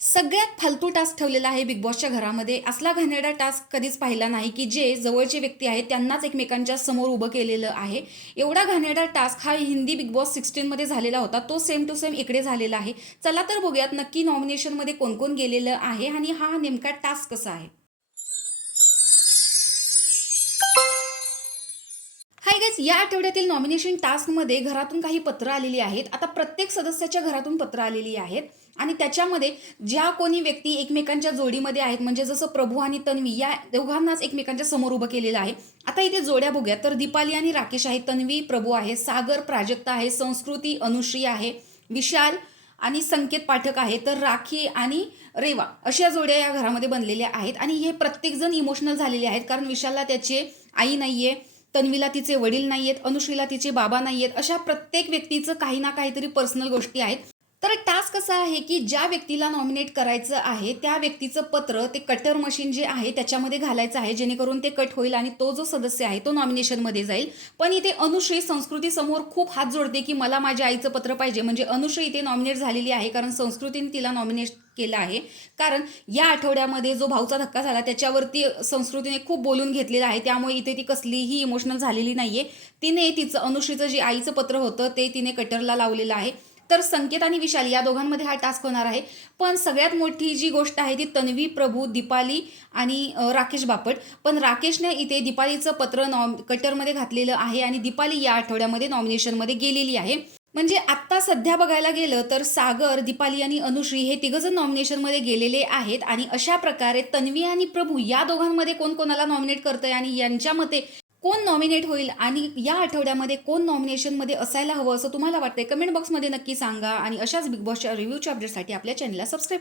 सगळ्यात फालतू टास्क ठेवलेला आहे बिग बॉसच्या घरामध्ये. असला घाणेरडा टास्क कधीच पाहिला नाही, की जे जवळचे व्यक्ती आहेत त्यांनाच एकमेकांच्या समोर उभं केलेलं आहे. एवढा घाणेरडा टास्क हा हिंदी बिग बॉस 16 मध्ये झालेला होता. तो सेम टू सेम इकडे झालेला आहे. चला तर बघूयात नक्की नॉमिनेशनमध्ये कोण कोण गेलेलं आहे आणि हा नेमका टास्क कसा आहे. हाय गाईज, या आठवड्यातील नॉमिनेशन टास्कमध्ये घरातून काही पत्र आलेली आहेत. आता प्रत्येक सदस्याच्या घरातून पत्र आलेली आहेत आणि त्याच्यामध्ये ज्या कोणी व्यक्ती एकमेकांच्या जोडीमध्ये आहेत, म्हणजे जसं प्रभू आणि तन्वी या दोघांनाच एकमेकांच्या समोर उभं केलेलं आहे. आता इथे जोड्या बघूया तर दीपाली आणि राकेश आहे, तन्वी प्रभू आहे, सागर प्राजक्ता आहे, संस्कृती अनुश्री आहे, विशाल आणि संकेत पाठक आहे, तर राखी आणि रेवा अशा जोड्या या घरामध्ये बनलेल्या आहेत. आणि हे प्रत्येकजण इमोशनल झालेले आहेत, कारण विशालला त्याचे आई नाहीये, तन्वीला तिचे वडील नाहीयेत, अनुश्रीला तिचे बाबा नाहीयेत. अशा प्रत्येक व्यक्तीचं काही ना काहीतरी पर्सनल गोष्टी आहेत. तर टास्क असा आहे की ज्या व्यक्तीला नॉमिनेट करायचं आहे त्या व्यक्तीचं पत्र ते कटर मशीन जे आहे त्याच्यामध्ये घालायचं आहे, जेणेकरून ते कट होईल आणि तो जो सदस्य आहे तो नॉमिनेशनमध्ये जाईल. पण इथे अनुश्री संस्कृती समोर खूप हात जोडते की मला माझ्या आईचं पत्र पाहिजे. म्हणजे अनुश्री इथे नॉमिनेट झालेली आहे, कारण संस्कृतीने तिला नॉमिनेट केलं आहे. कारण या आठवड्यामध्ये जो भाऊचा धक्का झाला त्याच्यावरती संस्कृतीने खूप बोलून घेतलेलं आहे, त्यामुळे इथे ती कसलीही इमोशनल झालेली नाहीये. तिने तिचं अनुश्रीचं जे आईचं पत्र होतं ते तिने कटरला लावलेलं आहे. तर संकेत आणि विशाल या दोघांमध्ये हा टास्क होणार आहे. पण सगळ्यात मोठी जी गोष्ट आहे ती तन्वी, प्रभू, दीपाली आणि राकेश बापट. पण राकेशने इथे दीपालीचं पत्र कटरमध्ये घातलेलं आहे आणि दीपाली या आठवड्यामध्ये नॉमिनेशनमध्ये गेलेली आहे. म्हणजे आत्ता सध्या बघायला गेलं तर सागर, दीपाली आणि अनुश्री हे तिघजण नॉमिनेशनमध्ये गेलेले आहेत. आणि अशा प्रकारे तन्वी आणि प्रभू या दोघांमध्ये कोण कोणाला नॉमिनेट करतंय आणि यांच्या मते कोण नॉमिनेट होईल आणि या आठवड्यामध्ये कोण नॉमिनेशनमध्ये असायला हवं असं तुम्हाला वाटतंय, कमेंट बॉक्समध्ये नक्की सांगा. आणि अशाच बिग बॉसच्या रिव्ह्यूच्या अपडेटसाठी आपल्या चॅनलला सबस्क्राईब